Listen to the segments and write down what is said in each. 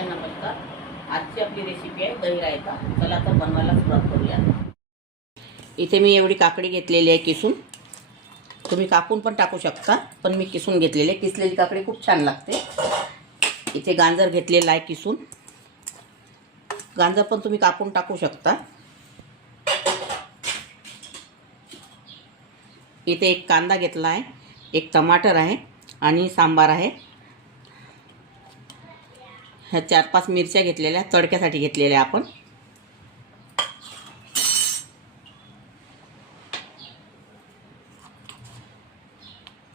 हाय नमस्कार. आजची आपली रेसिपी आहे दही रायता. चला तर बनवायला सुरुवात करूया. इथे मी एवढी काकडी घेतलेली आहे किसून. तुम्ही कापून पण टाकू शकता, पण मी किसून घेतलेली आहे. किसलेली काकडी खूप छान लागते. इथे गाजर घेतलेला आहे किसून. गाजर पण तुम्ही कापून टाकू शकता. इथे एक कांदा घेतला आहे, एक टमाटर आहे आणि सांबार आहे. ह्या 4-5 मिरच्या घेतलेल्या तडक्यासाठी घेतलेल्या आपण.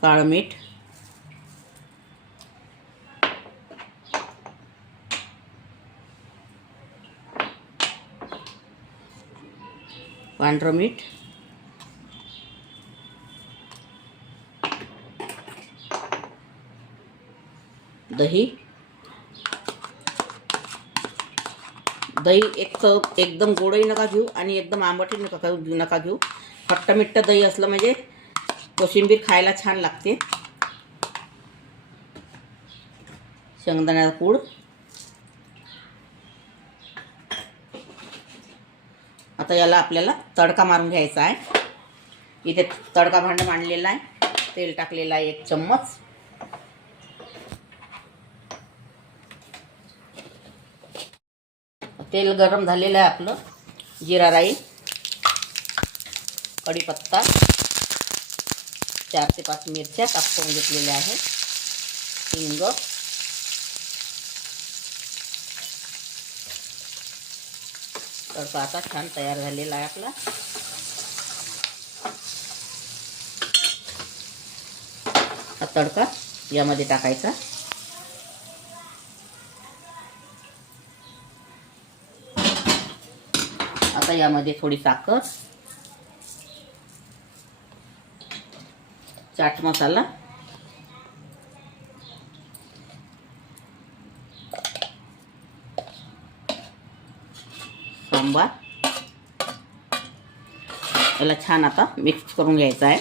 काळं मीठ, पांढरं मीठ, दही. दही एकदम गोडही नका घेऊ आणि एकदम आंबटही नका घेऊ. खट्टमिट्ट दही असलं म्हणजे कोशिंबीर खायला छान लागते. शेंगदाण्याचा कूड. आता याला आपल्याला तडका मारून घ्यायचा आहे. इथे तडका भांडं मांडलेलं आहे. तेल टाकलेलं आहे 1 चम्मच. तेल गरम झालेलं आहे आपलं. जिरा राई, कढीपत्ता, 4 ते 5 मिरच्या कापून घेतलेल्या आहेत, हिंग, तडका आता छान तयार झालेला आहे आपला. हा तडका यामध्ये टाकायचा. आता यामध्ये थोडी साखर, चाट मसाला, सांबार याला छान आता मिक्स करून घ्यायचं आहे.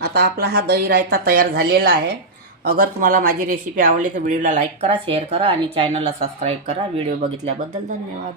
आता आपला हा दही रायता तयार झालेला आहे. अगर तुम्हाला माझी रेसिपी आवडली तर व्हिडिओला लाईक करा, शेअर करा आणि चॅनलला सबस्क्राईब करा. व्हिडिओ बघितल्याबद्दल धन्यवाद.